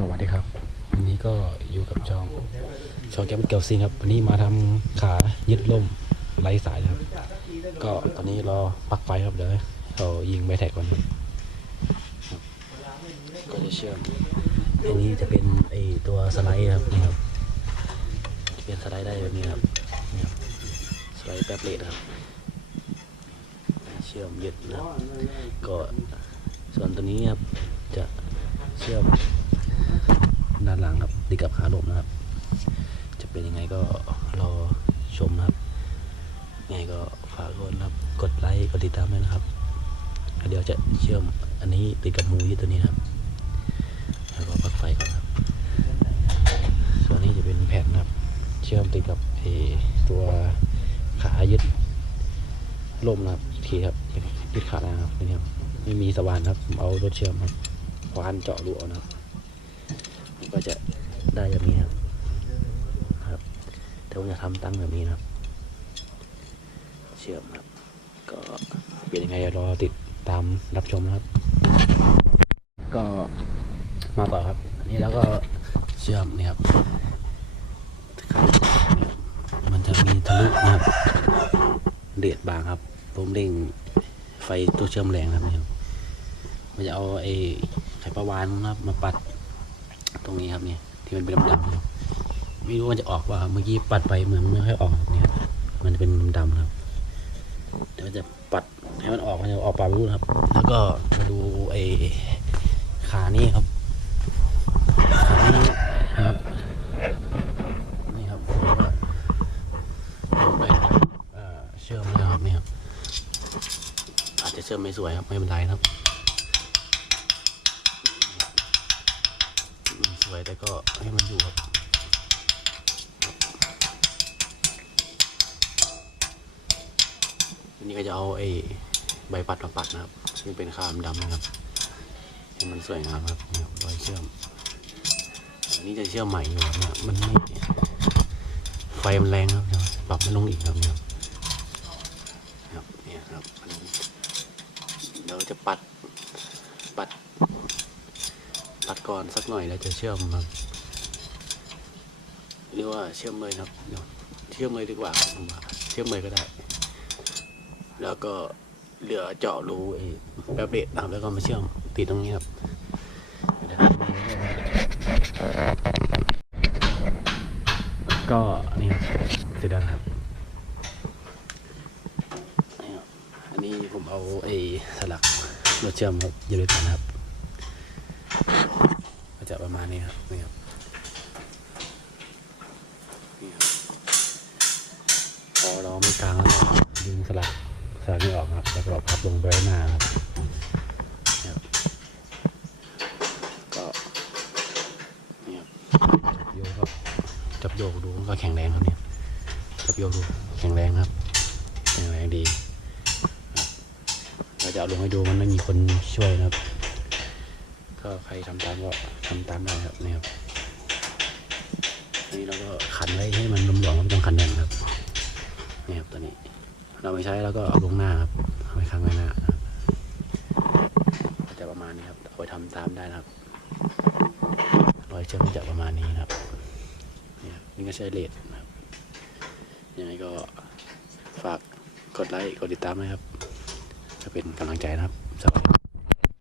สวัสดีครับ วันนี้ก็อยู่กับช่องช่องแก้มเกียวซิงครับ วันนี้มาทำขายึดล่มไร้สายครับ ก็ตอนนี้รอปักไฟครับเดี๋ยวเรายิงไบแท็กก่อนก็จะเชื่อมอันนี้จะเป็นไอตัวสไลด์ครับนี่ครับจะเป็นสไลด์ได้แบบนี้ครับสไลด์แป๊บเลทครับ เชื่อมยึดนะครับก็ส่วนตัวนี้ครับจะเชื่อมานหลังครับติดกับขาลมนะครับ จะเป็นยังไงก็รอชมนะครับยังไงก็ฝากกดนะครับ กดไลค์กดติดตามด้วยนะครับ เดี๋ยวจะเชื่อมอันนี้ติดกับมูยี่ตัวนี้นะครับแล้วก็ปลั๊กไฟก่อนครับ ส่วนนี้จะเป็นแผ่นนะครับ เชื่อมติดกับตัวขายึดลมนะครับอีกทีครับยึดขานะครับนี่ครับไม่มีสว่านครับ เอารถเชื่อมครับควานเจาะรูเอานะครับ ก็จะได้แบบนี้ครับครับแต่ผมจะทำตั้งแบบนี้นะครับ เชื่อมครับ ก็เป็นยังไงรอติดตามรับชมนะครับ ก็มาต่อครับ อันนี้แล้วก็เชื่อมนี่ครับเนี่ยมันจะมีทะลุนะครับเดดบางครับ ผมเร่งไฟตัวเชื่อมแรงนะครับนี่ครับมันจะเอาไอ้ไข่ปลาวานนะครับมาปัด ตรงนี้ครับเนี่ยที่มันเป็นดำๆเนี่ยไม่รู้ว่าจะออกว่าเมื่อกี้ปัดไปเหมือนไม่ค่อยออกเนี่ยมันจะเป็นดำๆครับเดี๋ยวจะปัดให้มันออกมันจะออกปลาไม่รู้นะครับ แล้วก็มาดูไอ้ขานี่ครับขานี่ครับนี่ครับเชื่อมแล้วครับเนี่ยอาจจะเชื่อมไม่สวยครับไม่เป็นไรครับ สวยแต่ก็ให้มันอยู่ครับอันนี้ก็จะเอาไอ้ใบปัดมาปัดนะครับ ซึ่งเป็นคามดำนะครับให้มันสวยงามครับรอยเชื่อม อันนี้จะเชื่อมใหม่อยู่ครับมันไม่ไฟมันแรงครับปรับไม่ลงอีกครับเนี่ยครับเนี่ยครับเดี๋ยวจะปัดปัด ปัดก่อนสักหน่อยแล้วจะเชื่อมครับหรือว่าเชื่อมเลยนะครับเชื่อมเลยดีกว่าผมว่าเชื่อมเลยก็ได้ แล้วก็เหลือเจาะรูไอ้แบบเบ็ดแล้วก็มาเชื่อมติดตรงนี้ครับก็นี่ครับเสร็จแล้วครับนี่ครับ อันนี้ผมเอาไอ้สลักรถเชื่อมครับอยูเลยกันะครับ ประมาณนี้ครับนี่ครับนี่ครับพอเราไม่กลางแล้วดึงสลักสลักนี้ออกครับแล้วก็พับลงไปหน้าครับนี่ครับก็นี่ครับโยกครับจับโยกดูก็แข็งแรงครับเนี่ยจับโยกดูแข็งแรงครับแข็งแรงดีเราจะเอาลงให้ดูมันไม่มีคนช่วยนะครับ ก็ใครทำตามก็ทำตามได้ครับนี่ครับนนี้เราก็ขันไว้ให้มันหลวมๆไม่ต้องขันแน่นครับนี่ครับตัวนี้ เราไม่ใช้แล้วก็เอาลงหน้าครับเอาไว้ข้างไว้หน้าจะประมาณนี้ครับเอาไปทำตามได้นะครับรอยเชื่อมก็จะประมาณนี้นะครับนี่ครับนี่ก็ใช้เลดนะครับยังไงก็ฝากกดไลค์กดติดตามนะครับ จะเป็นกำลังใจนะครับสวัสดี